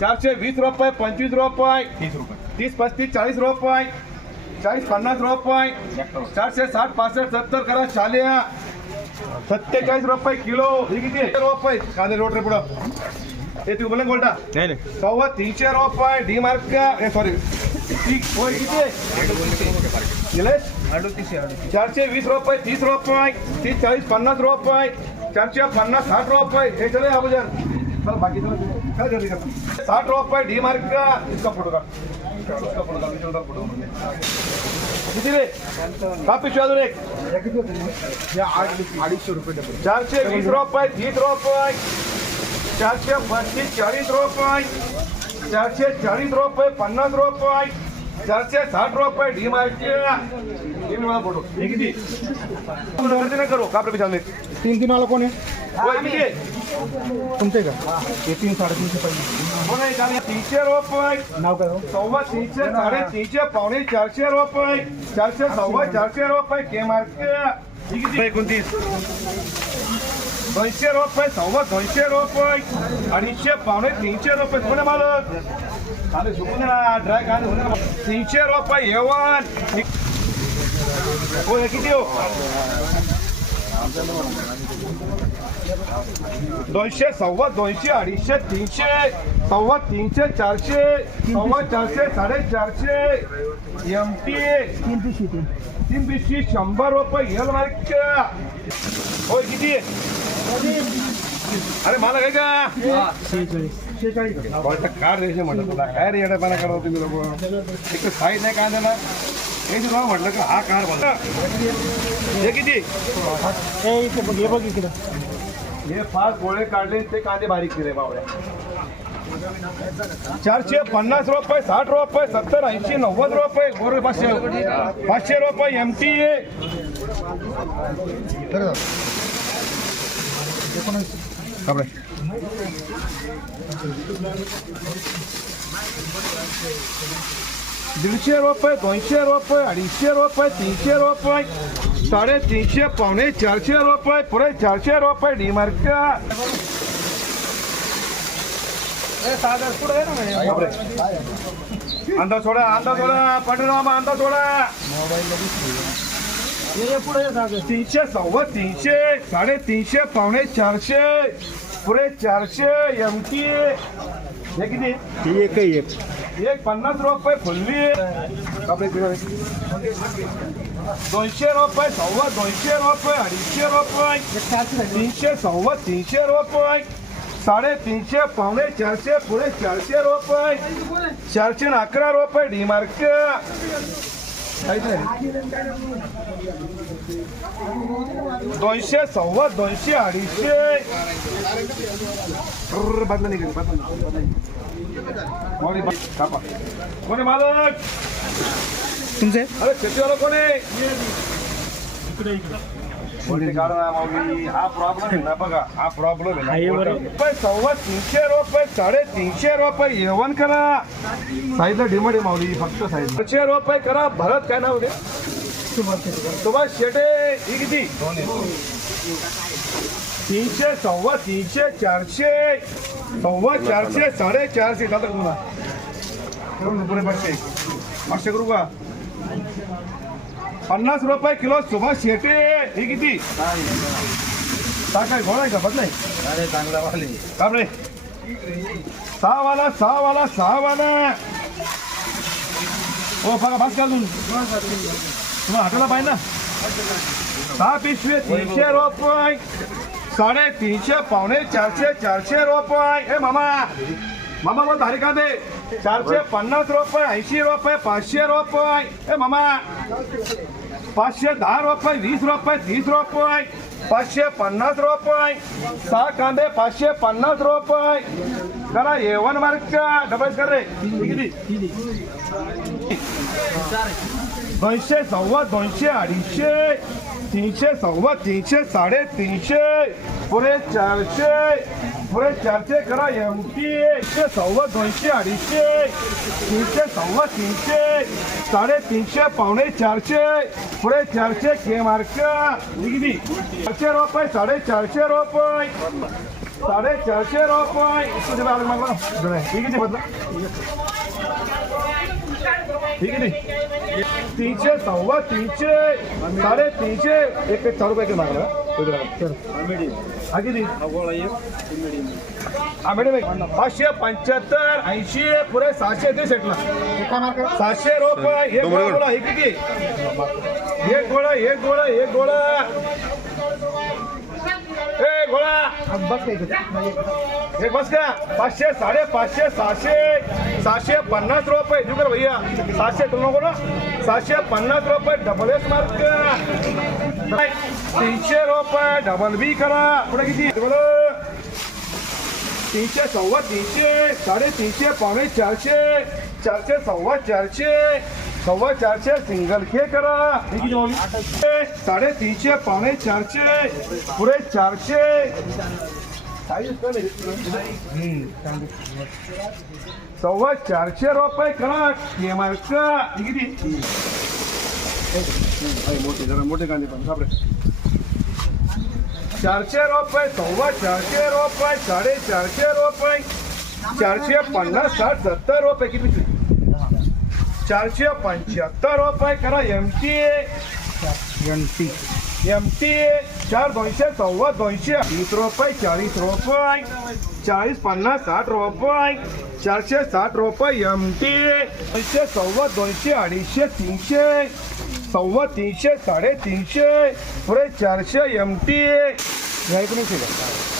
चारशे वीस रुपये पंचवीस रुपये. तीस रुपये. तीस पस्तीस चाळीस रुपये. चाळीस पन्नास रुपये. चारशे साठ पासष्ट सत्तर करा शालिया. सत्तेचाळीस रुपये किलो. हे किती? रुपये. कांदे रोड रे पुढं. हे तू बोला गोल्टा? सव्वा तीनशे रुपये डी मार्क सॉरी किती? चारशे वीस रुपये तीस रुपये. तीस चाळीस पन्नास रुपये. चारशे पन्नास साठ रुपये. हे चले अबजन चल बाकी काय जल्दी करता साठ रुपये डी मार्क का इसका फोटो का इसका फोटो का इसका फोटो किती रे? का पिशवी अजून एक अडीचशे रुपये चारशे वीस रुपये तीस रुपये चारशे पस्तीस चाळीस रुपये चारशे चाळीस रुपये पन्नास रुपये चारशे साठ रुपये डी मार्क मला फोटो हे किती गर्दी नाही करू का सांगले तीन तीन वाला कोण आहे? तुमचे का? हे तीन साडेतीनशे पाहिजे. तीनशे रुपये. नाव काय हो? सव्वा तीनशे साडेतीनशे पावणे चारशे रुपये. चारशे सव्वा चारशे रुपये के मार्क. एकोणतीस. दोनशे रुपये सव्वा दोनशे रुपये. अडीचशे पावणे तीनशे रुपये. कोणी मालक. चालेल सुकून ना ड्राय काय तीनशे रुपये येवन हो हे किती हो? दोनशे सव्वा दोनशे अडीचशे तीनशे सव्वा तीनशे चारशे सव्वा चारशे साडेचारशे एम टी तीन पिशवी तीन पिशवी शंभर रुपये होय किती? अरे मला काय का? शेहेचाळीस. काय रेशे म्हटलं तुला. काय रे येडेपणा करा तुम्ही लोक? एक साईज नाही काय त्याला हे तुला म्हटलं का हा कार हे किती? हे इथे बघ हे बघ इकडं. हे गोळे काढले ते कांदे बारीक केले बावड्या. चारशे पन्नास रुपये साठ रुपये सत्तर ऐंशी नव्वद रुपये गोरे पाचशे पाचशे रुपये एम टी ए दीडशे रुपये दोनशे रुपये अडीचशे रुपये तीनशे रुपये साडेतीनशे पावणे चारशे रुपये पुढे चारशे रुपये डीमार्क अंदा सोडा अंदा सोडा पटनामा अंदा सोडा हे पुढे सागर तीनशे सव्वा तीनशे साडेतीनशे पावणे चारशे पुढे चारशे एम टी हे किती? ही एक एक. एक पन्नास रुपये फुल्ली. दोनशे रुपये सव्वा दोनशे रुपये अडीचशे रुपये तीनशे सव्वा तीनशे रुपये साडेतीनशे पावणे चारशे पुढे चारशे रुपये चारशे अकरा रुपये डीमार्क. दोनशे सव्वा दोनशे अडीचशे. बदला कापा. कोण आहे मालक? तुमचे? अरे शेतीवाला कोण? ना माऊली. हा प्रॉब्लेम आहे ना बघा हा प्रॉब्लेम आहे ना. रुपये सव्वा तीनशे रुपये साडेतीनशे रुपये करा. साईजला डिमांड आहे माऊली फक्त साईज तीनशे रुपये करा भरत काय नाव दे सुभाष शेटे ही किती तीनशे सव्वा तीनशे चारशे सव्वा चारशे साडेचारशे. जातात तुला करून पाचशे पाचशे करू का? पन्नास रुपये किलो सुभाष शेटे हे किती? काय? घोडा आहे का? बदलाय अरे चांगला वाले काम रे. सहा वाला सहा वाला सहा वाला हो बघा बस का अजून तुम्हाला हटायला पाहिजे ना. सहा पिशवे तीनशे रुपये. साडे तीनशे पावणे चारशे चारशे रुपये. ए मामा. मामा बोल भारी का दे. चारशे पन्नास रुपये ऐंशी रुपये पाचशे रुपये. ए मामा. पाचशे दहा रुपये वीस रुपये तीस रुपये पाचशे पन्नास रुपये सहा कांदे पाचशे पन्नास रुपये. करा एवन मार्कच्या डबल कर रे. दोनशे सव्वा दोनशे अडीचशे. तीनशे सव्वा तीनशे साडेतीनशे पुढे चारशे पुढे चारशे करा एमटी एकशे सव्वा दोनशे अडीचशे तीनशे सव्वा तीनशे साडेतीनशे पावणे चारशे पुढे चारशे के मार्क. किती चारशे रुपये साडेचारशे रुपये. साडेचारशे रुपये. तुझे बाळ मला बदला. ठीक आहे तीनशे सव्वा तीनशे. साडेतीनशे एक एक मागला किती? हा मॅडम एक. पाचशे पंच्याहत्तर ऐंशी पुरे सहाशे ते आहे? सातशे रुपये. एक गोळा किती एक गोळा एक गोळा एक गोळा. ए हे बस का पाचशे साडे पाचशे सहाशे सहाशे पन्नास रुपये. देऊ कर भैया? सहाशे तू नको ना. सहाशे पन्नास रुपये डबल एस मार्क तीनशे रुपये डबल बी करा. पुढे किती? तीनशे सव्वा तीनशे साडेतीनशे पावणे चारशे चारशे सव्वा चारशे सव्वा चारशे सिंगल खे करा. हे किती साडेतीनशे पावणे चारशे पुढे चारशे. सव्वा चारशे रुपये करा. एम आय का किती मोठे जरा मोठे कांदे पण सापडे चारशे रुपये सव्वा चारशे रुपये साडेचारशे रुपये. चारशे पन्नास साठ सत्तर रुपये किती? चारशे पंच्याहत्तर रुपये करा. M T N T M T चार दोनशे सव्वा दोनशे वीस रुपये चाळीस रुपये चाळीस पन्नास साठ रुपये चारशे साठ रुपये एम टी दोनशे सव्वा दोनशे अडीचशे तीनशे सव्वा तीनशे साडेतीनशे पुढे चारशे एम टी घ्यायचं नाही का